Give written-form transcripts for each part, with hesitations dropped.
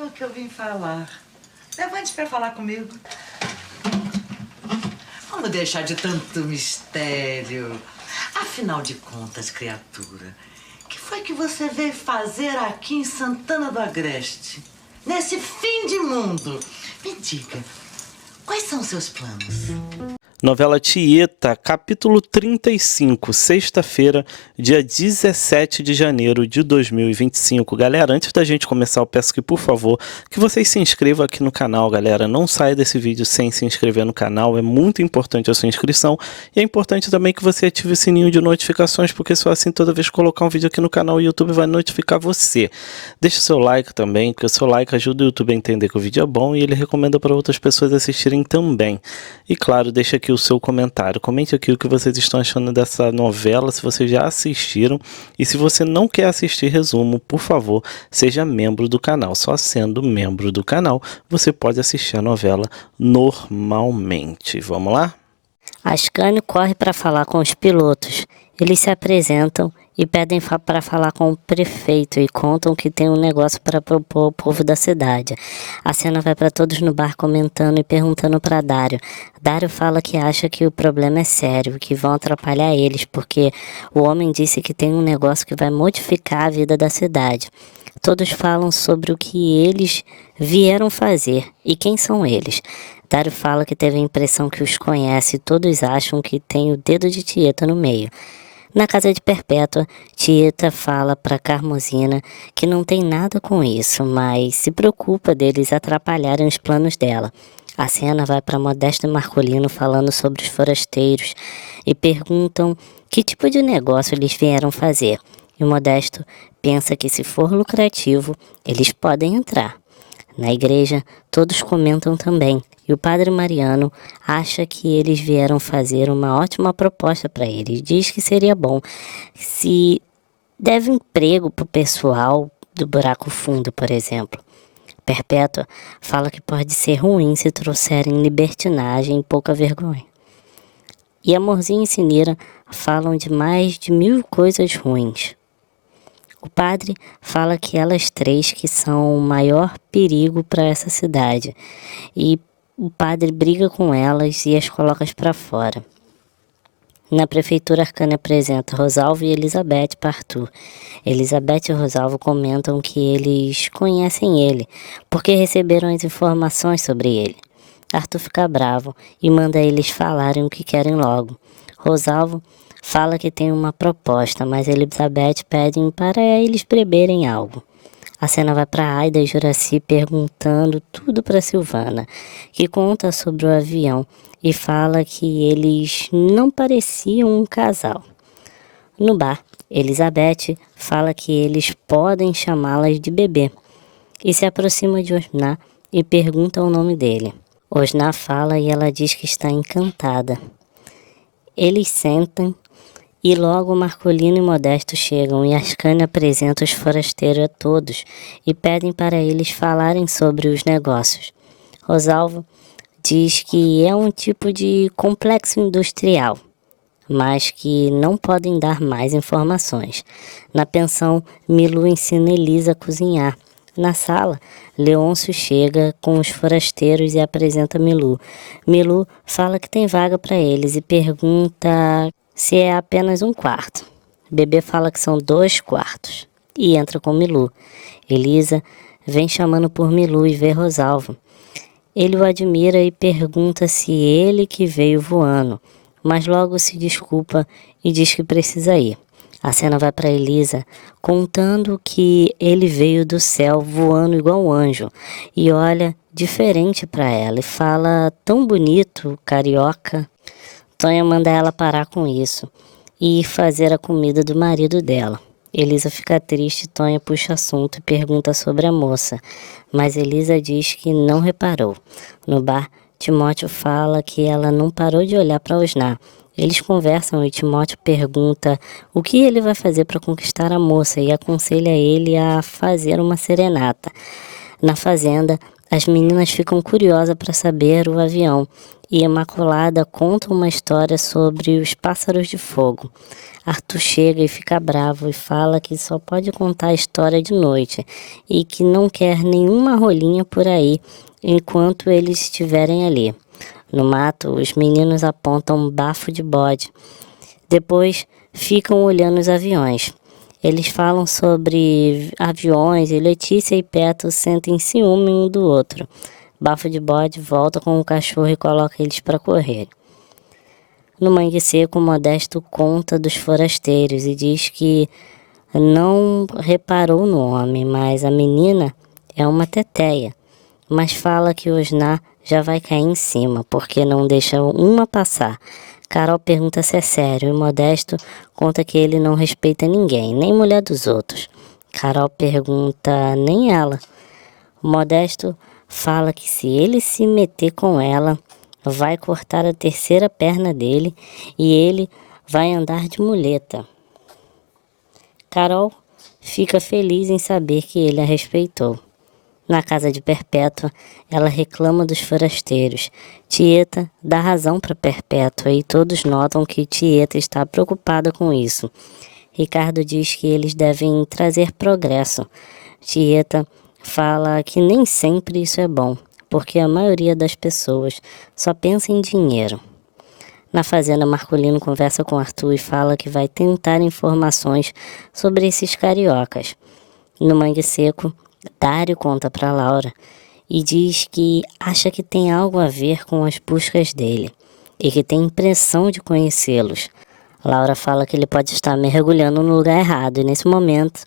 mesmo que eu vim falar. Levante para falar comigo. Vamos deixar de tanto mistério. Afinal de contas, criatura, o que foi que você veio fazer aqui em Santana do Agreste? Nesse fim de mundo? Me diga, quais são os seus planos? Novela Tieta, capítulo 35, sexta-feira, dia 17 de janeiro de 2025. Galera, antes da gente começar, eu peço que, por favor, que vocês se inscrevam aqui no canal, galera. Não saia desse vídeo sem se inscrever no canal, é muito importante a sua inscrição. E é importante também que você ative o sininho de notificações, porque só assim, toda vez que colocar um vídeo aqui no canal, o YouTube vai notificar você. Deixe seu like também, porque o seu like ajuda o YouTube a entender que o vídeo é bom e ele recomenda para outras pessoas assistirem também. E claro, deixa aqui o seu comentário. Comente aqui o que vocês estão achando dessa novela, se vocês já assistiram. E se você não quer assistir resumo, por favor, seja membro do canal. Só sendo membro do canal, você pode assistir a novela normalmente. Vamos lá? Ascânio corre para falar com os pilotos. Eles se apresentam e pedem para falar com o prefeito e contam que tem um negócio para propor ao povo da cidade. A cena vai para todos no bar comentando e perguntando para Dário. Dário fala que acha que o problema é sério, que vão atrapalhar eles, porque o homem disse que tem um negócio que vai modificar a vida da cidade. Todos falam sobre o que eles vieram fazer e quem são eles. Dário fala que teve a impressão que os conhece e todos acham que tem o dedo de Tieta no meio. Na casa de Perpétua, Tieta fala para Carmosina que não tem nada com isso, mas se preocupa deles atrapalharem os planos dela. A cena vai para Modesto e Marcolino falando sobre os forasteiros e perguntam que tipo de negócio eles vieram fazer. E o Modesto pensa que se for lucrativo, eles podem entrar. Na igreja, todos comentam também. E o padre Mariano acha que eles vieram fazer uma ótima proposta para ele. Diz que seria bom se deve emprego para o pessoal do buraco fundo, por exemplo. Perpétua fala que pode ser ruim se trouxerem libertinagem e pouca vergonha. E Amorzinho e Sinira falam de mais de 1000 coisas ruins. O padre fala que elas três que são o maior perigo para essa cidade. E o padre briga com elas e as coloca para fora. Na prefeitura, Ascânio apresenta Rosalvo e Elizabeth para Arthur. Elizabeth e Rosalvo comentam que eles conhecem ele, porque receberam as informações sobre ele. Arthur fica bravo e manda eles falarem o que querem logo. Rosalvo fala que tem uma proposta, mas Elizabeth pede para eles beberem algo. A cena vai para Aida e Juraci perguntando tudo para Silvana, que conta sobre o avião e fala que eles não pareciam um casal. No bar, Elizabeth fala que eles podem chamá-las de bebê e se aproxima de Osná e pergunta o nome dele. Osná fala e ela diz que está encantada. Eles sentam e logo Marcolino e Modesto chegam e Ascânio apresenta os forasteiros a todos e pedem para eles falarem sobre os negócios. Rosalvo diz que é um tipo de complexo industrial, mas que não podem dar mais informações. Na pensão, Milu ensina Elisa a cozinhar. Na sala, Leôncio chega com os forasteiros e apresenta Milu. Milu fala que tem vaga para eles e pergunta se é apenas um quarto. Bebê fala que são 2 quartos e entra com Milu. Elisa vem chamando por Milu e vê Rosalvo. Ele o admira e pergunta se ele que veio voando, mas logo se desculpa e diz que precisa ir. A cena vai para Elisa contando que ele veio do céu voando igual um anjo e olha diferente para ela e fala tão bonito, carioca. Tonha manda ela parar com isso e ir fazer a comida do marido dela. Elisa fica triste e Tonha puxa assunto e pergunta sobre a moça, mas Elisa diz que não reparou. No bar, Timóteo fala que ela não parou de olhar para Osná. Eles conversam e Timóteo pergunta o que ele vai fazer para conquistar a moça e aconselha ele a fazer uma serenata. Na fazenda, as meninas ficam curiosas para saber o avião e Imaculada contam uma história sobre os pássaros de fogo. Arthur chega e fica bravo e fala que só pode contar a história de noite e que não quer nenhuma rolinha por aí enquanto eles estiverem ali. No mato, os meninos apontam um bafo de bode. Depois, ficam olhando os aviões. Eles falam sobre aviões e Letícia e Peto sentem ciúme um do outro. Bafo de bode volta com o cachorro e coloca eles para correr. No Mangue Seco, Modesto conta dos forasteiros e diz que não reparou no homem, mas a menina é uma teteia. Mas fala que Osná já vai cair em cima, porque não deixa uma passar. Carol pergunta se é sério e Modesto conta que ele não respeita ninguém, nem mulher dos outros. Carol pergunta nem ela. Modesto fala que se ele se meter com ela, vai cortar a terceira perna dele e ele vai andar de muleta. Carol fica feliz em saber que ele a respeitou. Na casa de Perpétua, ela reclama dos forasteiros. Tieta dá razão para Perpétua e todos notam que Tieta está preocupada com isso. Ricardo diz que eles devem trazer progresso. Tieta fala que nem sempre isso é bom, porque a maioria das pessoas só pensa em dinheiro. Na fazenda, Marcolino conversa com Arthur e fala que vai tentar informações sobre esses cariocas. No Mangue Seco, Dário conta para Laura e diz que acha que tem algo a ver com as buscas dele e que tem impressão de conhecê-los. Laura fala que ele pode estar mergulhando no lugar errado e nesse momento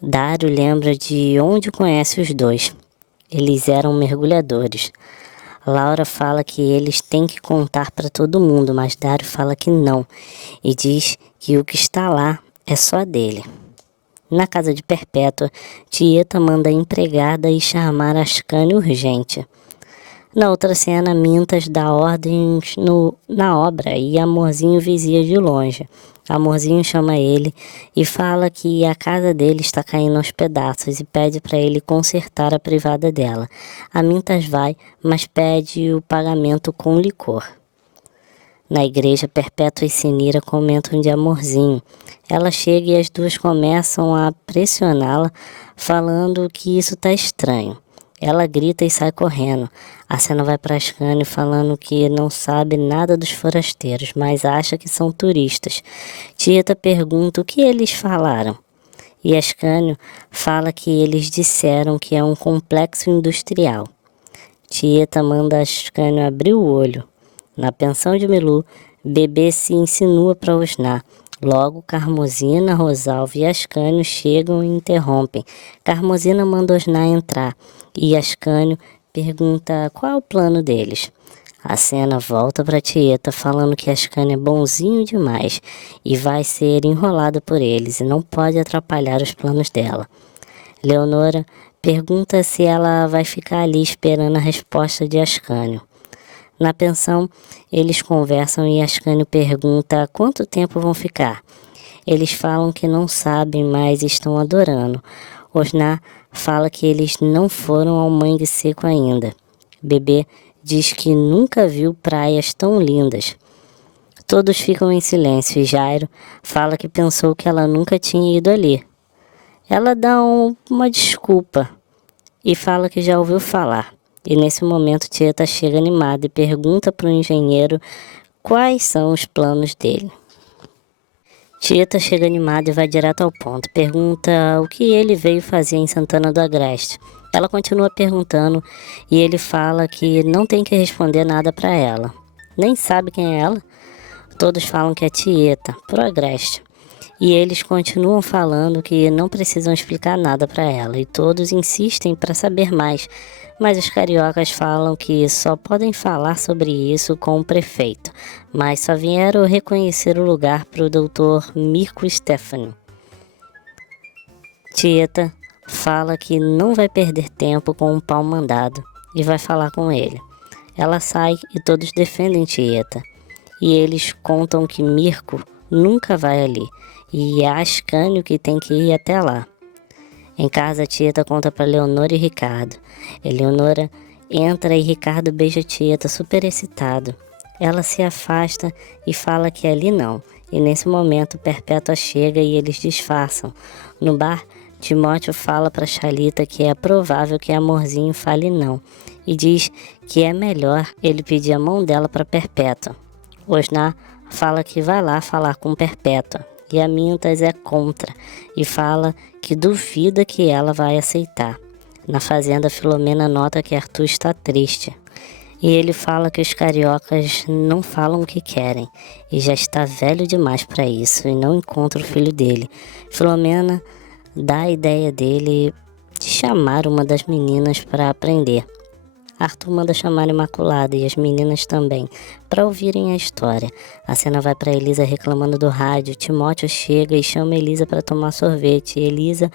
Dário lembra de onde conhece os dois. Eles eram mergulhadores. Laura fala que eles têm que contar para todo mundo, mas Dário fala que não e diz que o que está lá é só dele. Na casa de Perpétua, Tieta manda a empregada ir chamar Ascânio urgente. Na outra cena, Mintas dá ordens na obra e Amorzinho vigia de longe. Amorzinho chama ele e fala que a casa dele está caindo aos pedaços e pede para ele consertar a privada dela. A Mintas vai, mas pede o pagamento com licor. Na igreja, Perpétua e Sinira comentam de Amorzinho. Ela chega e as duas começam a pressioná-la, falando que isso está estranho. Ela grita e sai correndo. A cena vai para Ascânio falando que não sabe nada dos forasteiros, mas acha que são turistas. Tieta pergunta o que eles falaram. E Ascânio fala que eles disseram que é um complexo industrial. Tieta manda Ascânio abrir o olho. Na pensão de Milu, Bebê se insinua para Osná. Logo, Carmosina, Rosalvo e Ascânio chegam e interrompem. Carmosina manda Osná entrar e Ascânio pergunta qual é o plano deles. A cena volta para Tieta falando que Ascânio é bonzinho demais e vai ser enrolado por eles e não pode atrapalhar os planos dela. Leonora pergunta se ela vai ficar ali esperando a resposta de Ascânio. Na pensão, eles conversam e Ascânio pergunta quanto tempo vão ficar. Eles falam que não sabem, mas estão adorando. Osná fala que eles não foram ao Mangue Seco ainda. Bebê diz que nunca viu praias tão lindas. Todos ficam em silêncio e Jairo fala que pensou que ela nunca tinha ido ali. Ela dá uma desculpa e fala que já ouviu falar. E nesse momento Tieta chega animada e pergunta para o engenheiro quais são os planos dele. Tieta chega animada e vai direto ao ponto. Pergunta o que ele veio fazer em Santana do Agreste. Ela continua perguntando e ele fala que não tem que responder nada para ela. Nem sabe quem é ela. Todos falam que é Tieta, pro Agreste. E eles continuam falando que não precisam explicar nada para ela. E todos insistem para saber mais. Mas os cariocas falam que só podem falar sobre isso com o prefeito, mas só vieram reconhecer o lugar para o doutor Mirko Stefano. Tieta fala que não vai perder tempo com um pau mandado e vai falar com ele. Ela sai e todos defendem Tieta. E eles contam que Mirko nunca vai ali e é Ascânio que tem que ir até lá. Em casa, a Tieta conta para Leonora e Ricardo. Eleonora Entra e Ricardo beija a Tieta super excitado. Ela se afasta e fala que ali não. E nesse momento Perpétua chega e eles disfarçam. No bar, Timóteo fala para Xalita que é provável que Amorzinho fale não. E diz que é melhor ele pedir a mão dela para Perpétua. Osnar fala que vai lá falar com Perpétua. E a Mintas é contra e fala que duvida que ela vai aceitar. Na fazenda, Filomena nota que Arthur está triste. E ele fala que os cariocas não falam o que querem e já está velho demais para isso e não encontra o filho dele. Filomena dá a ideia dele de chamar uma das meninas para aprender. Arthur manda chamar Imaculada e as meninas também, para ouvirem a história. A cena vai para Elisa reclamando do rádio. Timóteo chega e chama Elisa para tomar sorvete. Elisa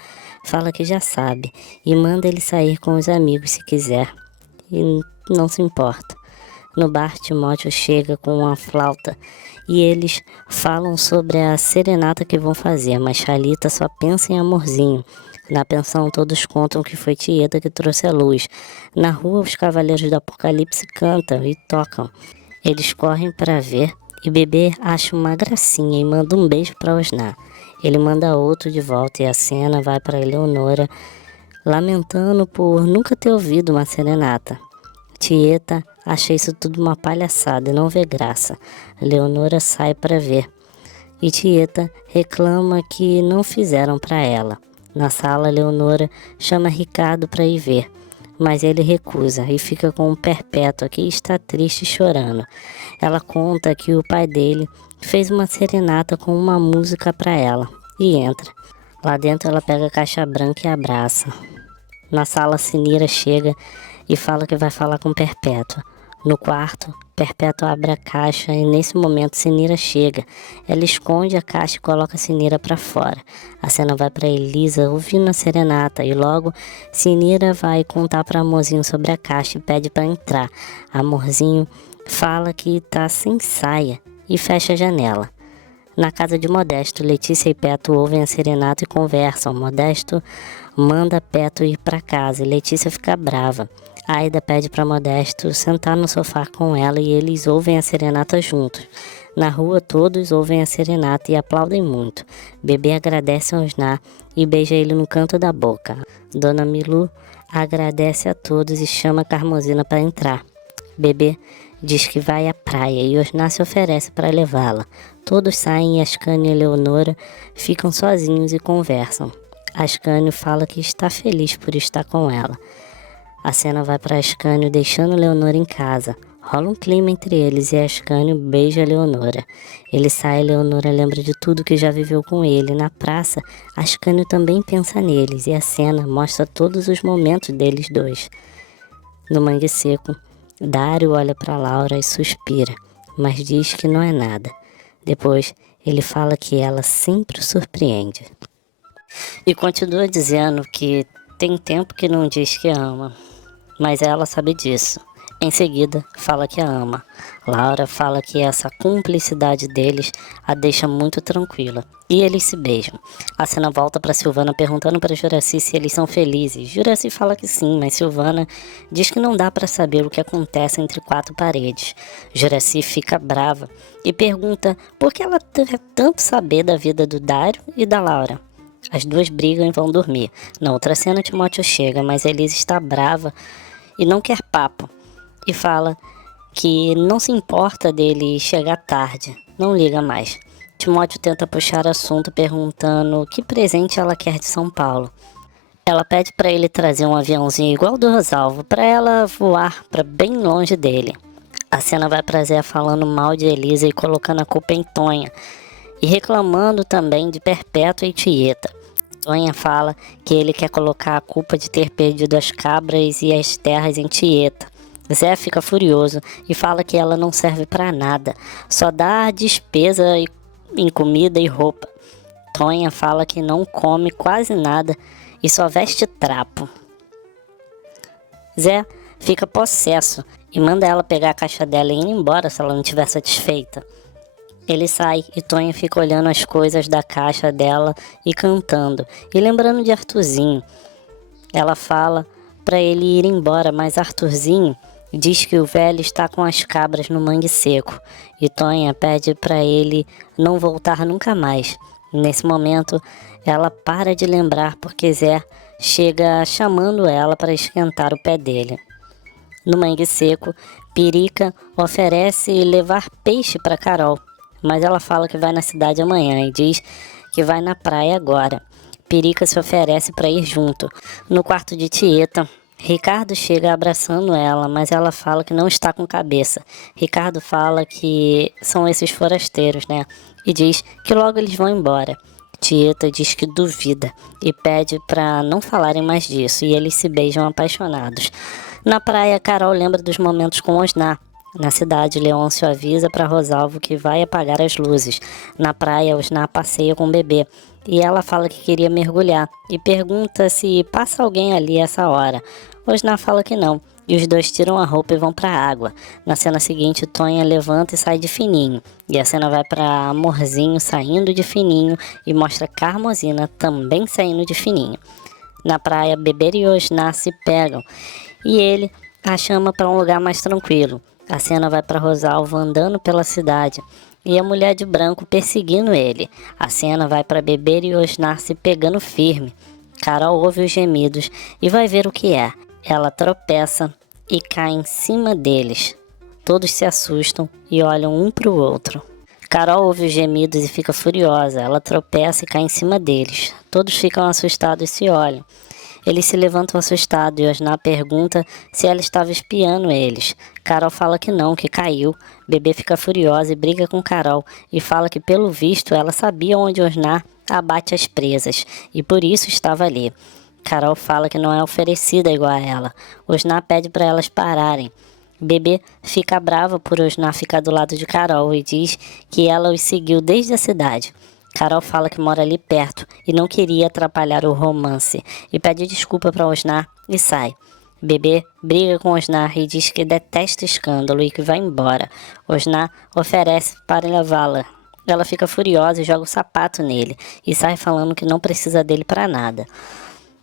fala que já sabe e manda ele sair com os amigos se quiser. E não se importa. No bar, Timóteo chega com uma flauta e eles falam sobre a serenata que vão fazer, mas Xalita só pensa em Amorzinho. Na pensão, todos contam que foi Tieta que trouxe a luz. Na rua, os Cavaleiros do Apocalipse cantam e tocam. Eles correm para ver e Bebê acha uma gracinha e manda um beijo para Osnar. Ele manda outro de volta e a cena vai para Eleonora, lamentando por nunca ter ouvido uma serenata. Tieta acha isso tudo uma palhaçada e não vê graça. Leonora sai para ver. E Tieta reclama que não fizeram para ela. Na sala, Leonora chama Ricardo para ir ver, mas ele recusa e fica com o Perpétua, que está triste e chorando. Ela conta que o pai dele fez uma serenata com uma música para ela e entra. Lá dentro ela pega a caixa branca e abraça. Na sala, Sinira chega e fala que vai falar com Perpétua. No quarto, Perpétua abre a caixa e nesse momento Sinira chega. Ela esconde a caixa e coloca Sinira para fora. A cena vai para Elisa ouvindo a serenata e logo Sinira vai contar para Amorzinho sobre a caixa e pede para entrar. Amorzinho fala que tá sem saia e fecha a janela. Na casa de Modesto, Letícia e Peto ouvem a serenata e conversam. Modesto manda Peto ir para casa e Letícia fica brava. Aida pede para Modesto sentar no sofá com ela e eles ouvem a serenata juntos. Na rua, todos ouvem a serenata e aplaudem muito. Bebê agradece a Osnar e beija ele no canto da boca. Dona Milu agradece a todos e chama Carmozina para entrar. Bebê diz que vai à praia e Osnar se oferece para levá-la. Todos saem e Ascânio e Leonora ficam sozinhos e conversam. Ascânio fala que está feliz por estar com ela. A cena vai para Ascânio deixando Leonora em casa. Rola um clima entre eles e Ascânio beija Leonora. Ele sai e Leonora lembra de tudo que já viveu com ele. Na praça, Ascânio também pensa neles e a cena mostra todos os momentos deles dois. No Mangue Seco, Dário olha para Laura e suspira, mas diz que não é nada. Depois, ele fala que ela sempre o surpreende. E continua dizendo que tem tempo que não diz que ama, mas ela sabe disso. Em seguida, fala que a ama. Laura fala que essa cumplicidade deles a deixa muito tranquila. E eles se beijam. A cena volta para Silvana perguntando para Juraci se eles são felizes. Juraci fala que sim, mas Silvana diz que não dá para saber o que acontece entre quatro paredes. Juraci fica brava e pergunta por que ela quer tanto saber da vida do Dário e da Laura. As duas brigam e vão dormir. Na outra cena, Timóteo chega, mas Elisa está brava e não quer papo. E fala que não se importa dele chegar tarde, não liga mais. Timóteo tenta puxar assunto perguntando que presente ela quer de São Paulo. Ela pede para ele trazer um aviãozinho igual do Rosalvo, para ela voar para bem longe dele. A cena vai para Zé falando mal de Elisa e colocando a culpa em Tonha. E reclamando também de Perpétua e Tieta. Tonha fala que ele quer colocar a culpa de ter perdido as cabras e as terras em Tieta. Zé fica furioso e fala que ela não serve para nada, só dá despesa em comida e roupa. Tonha fala que não come quase nada e só veste trapo. Zé fica possesso e manda ela pegar a caixa dela e ir embora se ela não estiver satisfeita. Ele sai e Tonha fica olhando as coisas da caixa dela e cantando, e lembrando de Arthurzinho. Ela fala para ele ir embora, mas Arthurzinho diz que o velho está com as cabras no mangue seco e Tonha pede para ele não voltar nunca mais. Nesse momento, ela para de lembrar porque Zé chega chamando ela para esquentar o pé dele. No mangue seco, Pirica oferece levar peixe para Carol, mas ela fala que vai na cidade amanhã e diz que vai na praia agora. Pirica se oferece para ir junto. No quarto de Tieta, Ricardo chega abraçando ela, mas ela fala que não está com cabeça. Ricardo fala que são esses forasteiros, né? E diz que logo eles vão embora. Tieta diz que duvida e pede para não falarem mais disso, e eles se beijam apaixonados. Na praia, Carol lembra dos momentos com Osnar. Na cidade, Leôncio avisa para Rosalvo que vai apagar as luzes. Na praia, Osnar passeia com o bebê e ela fala que queria mergulhar e pergunta se passa alguém ali essa hora. Osnar fala que não e os dois tiram a roupa e vão para a água. Na cena seguinte, Tonha levanta e sai de fininho. E a cena vai para Amorzinho saindo de fininho e mostra Carmosina também saindo de fininho. Na praia, Bebê e Osnar se pegam e ele a chama para um lugar mais tranquilo. A cena vai para Rosalvo andando pela cidade e a mulher de branco perseguindo ele. A cena vai para Bebê e Osnar se pegando firme. Carol ouve os gemidos e vai ver o que é. Ela tropeça e cai em cima deles. Todos se assustam e olham um para o outro. Carol ouve os gemidos e fica furiosa. Ela tropeça e cai em cima deles. Todos ficam assustados e se olham. Eles se levantam assustados e Osnar pergunta se ela estava espiando eles. Carol fala que não, que caiu. Bebê fica furiosa e briga com Carol e fala que, pelo visto, ela sabia onde Osnar abate as presas e por isso estava ali. Carol fala que não é oferecida igual a ela. Osnar pede para elas pararem. Bebê fica brava por Osnar ficar do lado de Carol e diz que ela os seguiu desde a cidade. Carol fala que mora ali perto e não queria atrapalhar o romance e pede desculpa para Osnar e sai. Bebê briga com Osnar e diz que detesta escândalo e que vai embora. Osnar oferece para levá-la. Ela fica furiosa e joga o sapato nele e sai falando que não precisa dele para nada.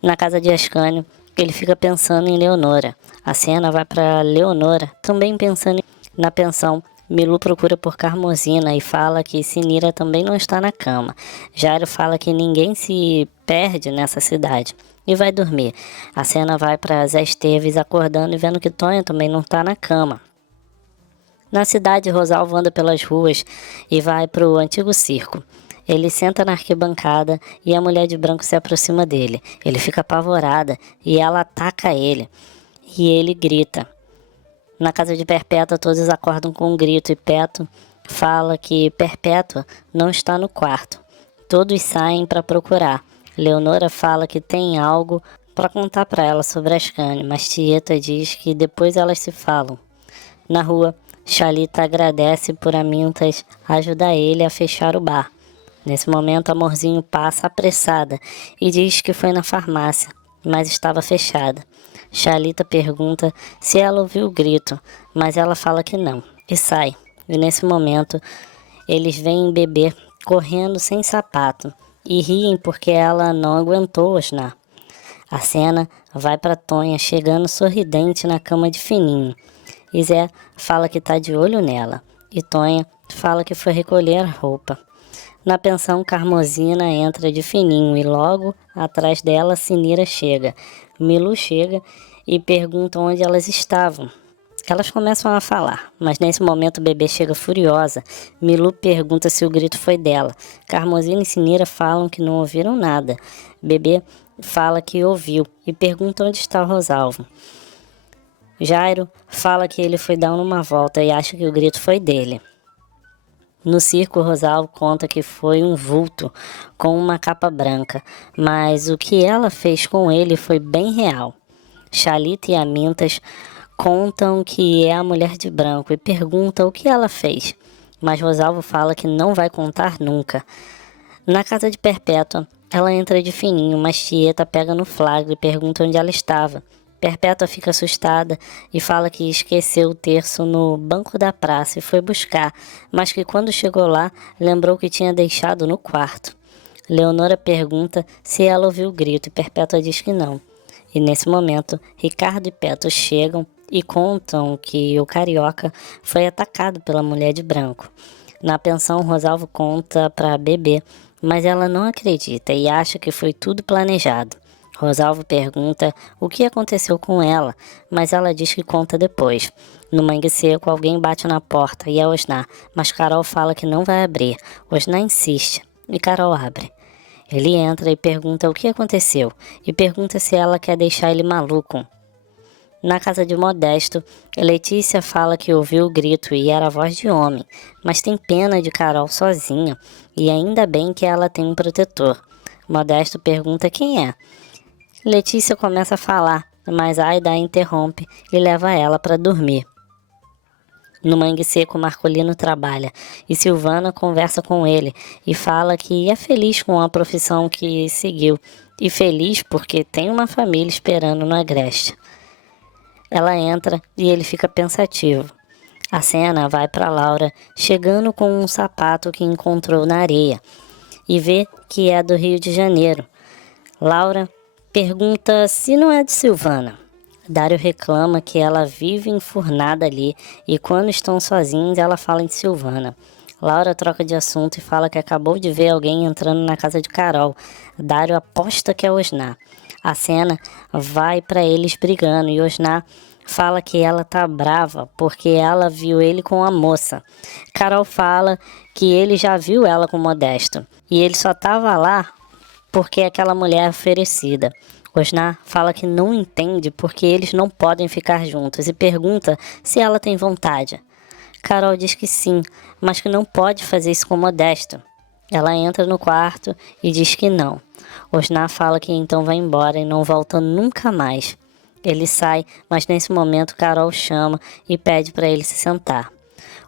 Na casa de Ascânio, ele fica pensando em Leonora. A cena vai para Leonora, também pensando na pensão. Milu procura por Carmosina e fala que Sinira também não está na cama. Jairo fala que ninguém se perde nessa cidade e vai dormir. A cena vai para Zé Esteves acordando e vendo que Tonha também não está na cama. Na cidade, Rosalvo anda pelas ruas e vai para o antigo circo. Ele senta na arquibancada e a mulher de branco se aproxima dele. Ele fica apavorada e ela ataca ele. E ele grita. Na casa de Perpétua, todos acordam com um grito e Peto fala que Perpétua não está no quarto. Todos saem para procurar. Leonora fala que tem algo para contar para ela sobre Ascânio, mas Tieta diz que depois elas se falam. Na rua, Xalita agradece por Amintas ajudar ele a fechar o bar. Nesse momento, Amorzinho passa apressada e diz que foi na farmácia, mas estava fechada. Xalita pergunta se ela ouviu o grito, mas ela fala que não, e sai. E nesse momento, eles veem Bebê correndo sem sapato e riem porque ela não aguentou Osnar. A cena vai para Tonha chegando sorridente na cama de Fininho. E Zé fala que está de olho nela, e Tonha fala que foi recolher a roupa. Na pensão, Carmosina entra de Fininho e logo atrás dela Sinira chega. Milu chega e pergunta onde elas estavam. Elas começam a falar, mas nesse momento o Bebê chega furiosa. Milu pergunta se o grito foi dela. Carmosina e Sinira falam que não ouviram nada. Bebê fala que ouviu e pergunta onde está o Rosalvo. Jairo fala que ele foi dar uma volta e acha que o grito foi dele. No circo, Rosalvo conta que foi um vulto com uma capa branca, mas o que ela fez com ele foi bem real. Xalita e Amintas contam que é a mulher de branco e perguntam o que ela fez, mas Rosalvo fala que não vai contar nunca. Na casa de Perpétua, ela entra de Fininho, mas Tieta pega no flagra e pergunta onde ela estava. Perpétua fica assustada e fala que esqueceu o terço no banco da praça e foi buscar, mas que quando chegou lá, lembrou que tinha deixado no quarto. Leonora pergunta se ela ouviu o grito e Perpétua diz que não. E nesse momento, Ricardo e Peto chegam e contam que o carioca foi atacado pela mulher de branco. Na pensão, Rosalvo conta para Bebê, mas ela não acredita e acha que foi tudo planejado. Rosalvo pergunta o que aconteceu com ela, mas ela diz que conta depois. No Mangue Seco, alguém bate na porta e é Osnar, mas Carol fala que não vai abrir. Osnar insiste e Carol abre. Ele entra e pergunta o que aconteceu e pergunta se ela quer deixar ele maluco. Na casa de Modesto, Letícia fala que ouviu o grito e era a voz de homem, mas tem pena de Carol sozinha e ainda bem que ela tem um protetor. Modesto pergunta quem é. Letícia começa a falar, mas Aida a interrompe e leva ela para dormir. No Mangue Seco, Marcolino trabalha e Silvana conversa com ele e fala que é feliz com a profissão que seguiu e feliz porque tem uma família esperando no Agreste. Ela entra e ele fica pensativo. A cena vai para Laura chegando com um sapato que encontrou na areia e vê que é do Rio de Janeiro. Laura pergunta se não é de Silvana. Dário reclama que ela vive enfurnada ali e quando estão sozinhos ela fala em Silvana. Laura troca de assunto e fala que acabou de ver alguém entrando na casa de Carol. Dário aposta que é Osnar. A cena vai para eles brigando e Osnar fala que ela tá brava porque ela viu ele com a moça. Carol fala que ele já viu ela com Modesto e ele só tava lá porque é aquela mulher oferecida. Osnar fala que não entende porque eles não podem ficar juntos e pergunta se ela tem vontade. Carol diz que sim, mas que não pode fazer isso com Modesto. Ela entra no quarto e diz que não. Osnar fala que então vai embora e não volta nunca mais. Ele sai, mas nesse momento Carol chama e pede para ele se sentar.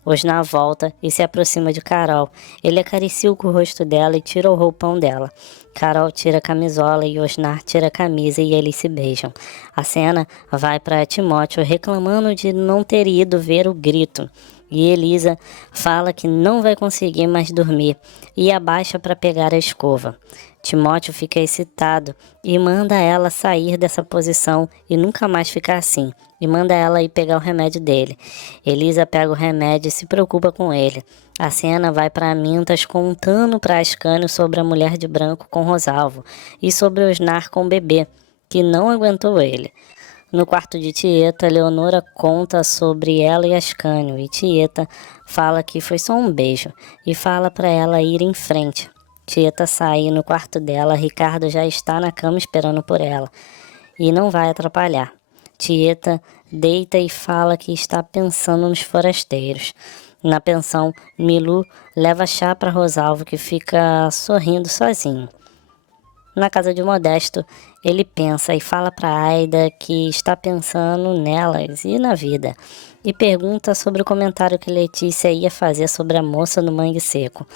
Osnar volta e se aproxima de Carol. Ele acaricia o rosto dela e tira o roupão dela. Carol tira a camisola e Osnar tira a camisa e eles se beijam. A cena vai para Timóteo reclamando de não ter ido ver o grito. E Elisa fala que não vai conseguir mais dormir e abaixa para pegar a escova. Timóteo fica excitado e manda ela sair dessa posição e nunca mais ficar assim. E manda ela ir pegar o remédio dele. Elisa pega o remédio e se preocupa com ele. A cena vai para Amintas contando para Ascânio sobre a mulher de branco com Rosalvo e sobre Osnar com o bebê, que não aguentou ele. No quarto de Tieta, Leonora conta sobre ela e Ascânio e Tieta fala que foi só um beijo e fala para ela ir em frente. Tieta sai e no quarto dela, Ricardo já está na cama esperando por ela e não vai atrapalhar. Tieta deita e fala que está pensando nos forasteiros. Na pensão, Milu leva chá para Rosalvo, que fica sorrindo sozinho. Na casa de Modesto, ele pensa e fala para Aida que está pensando nelas e na vida. E pergunta sobre o comentário que Letícia ia fazer sobre a moça no Mangue Seco.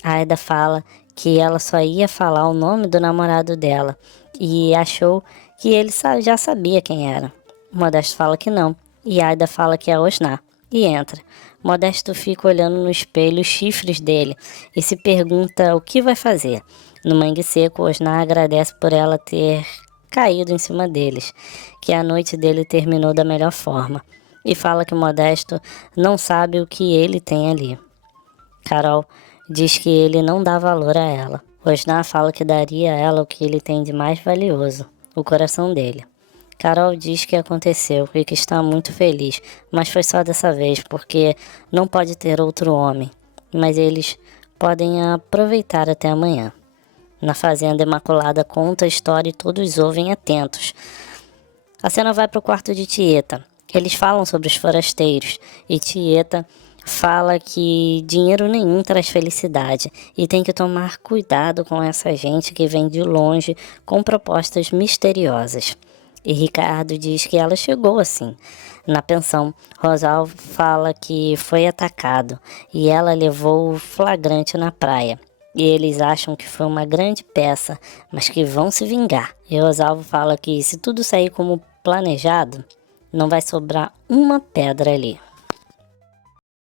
Aida fala que ela só ia falar o nome do namorado dela e achou que ele já sabia quem era. Modesto fala que não e Aida fala que é Osnar e entra. Modesto fica olhando no espelho os chifres dele e se pergunta o que vai fazer. No Mangue Seco, Osnar agradece por ela ter caído em cima deles, que a noite dele terminou da melhor forma, e fala que Modesto não sabe o que ele tem ali. Carol diz que ele não dá valor a ela. Osnar fala que daria a ela o que ele tem de mais valioso, o coração dele. Carol diz que aconteceu e que está muito feliz, mas foi só dessa vez, porque não pode ter outro homem, mas eles podem aproveitar até amanhã. Na fazenda, Imaculada conta a história e todos ouvem atentos. A cena vai para o quarto de Tieta. Eles falam sobre os forasteiros e Tieta fala que dinheiro nenhum traz felicidade e tem que tomar cuidado com essa gente que vem de longe com propostas misteriosas. E Ricardo diz que ela chegou assim. Na pensão, Rosalvo fala que foi atacado e ela levou o flagrante na praia. E eles acham que foi uma grande peça, mas que vão se vingar. E Rosalvo fala que se tudo sair como planejado, não vai sobrar uma pedra ali.